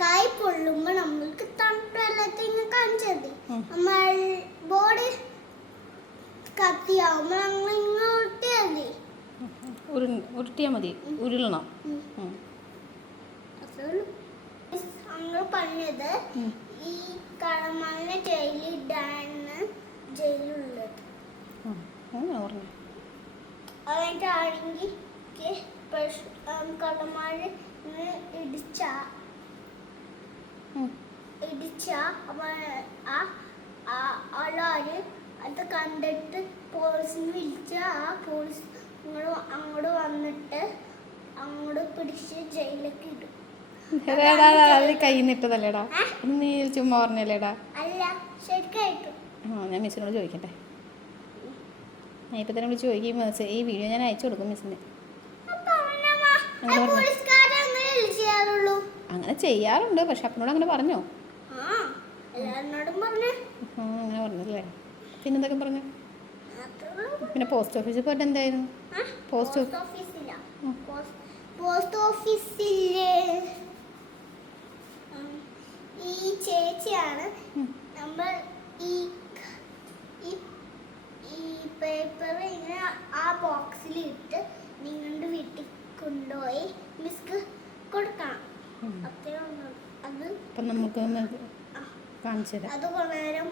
കൈ പൊള്ളുമ്പോ നമ്മൾക്ക് തണുപ്പുള്ളതിന് കാണിച്ചത് നമ്മൾ ബോഡി കത്തിയാവുമ്പോ നമ്മൾ ഇങ്ങോട്ടിയാതി ഉരുട്ടിയാൽ മതി, ഉരുളണം. ഞങ്ങൾ പറഞ്ഞത് ഈ കടമാളിനെ ജയിലിടാണ് ജയിലുള്ളത്. അവൻ്റെ ആണെങ്കിൽ കടമാള് ഇടിച്ച ആളാര് അത് കണ്ടിട്ട് പോലീസിന് വിളിച്ച ആ പോലീസ് അങ്ങോട്ട് വന്നിട്ട് അങ്ങോട്ട് പിടിച്ച് ജയിലിലേക്ക് ഇടും. കൈന്നിട്ടതല്ലേടാ, നീ ചുമ്മാ പറഞ്ഞല്ലേടാ? അല്ല, ശരിക്കായിട്ടും. ഞാൻ മിസ്സിനോട് ചോദിക്കട്ടെ. ഞാൻ ഇപ്പം തന്നെ വിളിച്ച് ചോദിക്കും. ഈ വീഡിയോ ഞാൻ അയച്ചു കൊടുക്കും മിസ്സിന്. അങ്ങനെ ചെയ്യാറുണ്ട്, പക്ഷെ അപ്പനോട് അങ്ങനെ പറഞ്ഞോ? അങ്ങനെ പറഞ്ഞല്ലേ? പിന്നെന്തൊക്കെ പറഞ്ഞു? പിന്നെ പോസ്റ്റ് ഓഫീസിൽ പോയിട്ട് എന്തായിരുന്നു? പോസ്റ്റ് ഓഫീസിലെ ഈ ചേച്ചിയാണ് നമ്മൾ ഈ പേപ്പർ ഇങ്ങനെ ആ ബോക്സിൽ ഇട്ട് നിങ്ങളുടെ വീട്ടിൽ കൊണ്ടുപോയി മിസ്ക്ക് കൊടുക്കണം. അപ്പം നമുക്ക് കാണിച്ചു തരാം. അത് കൊണ്ടുവരാൻ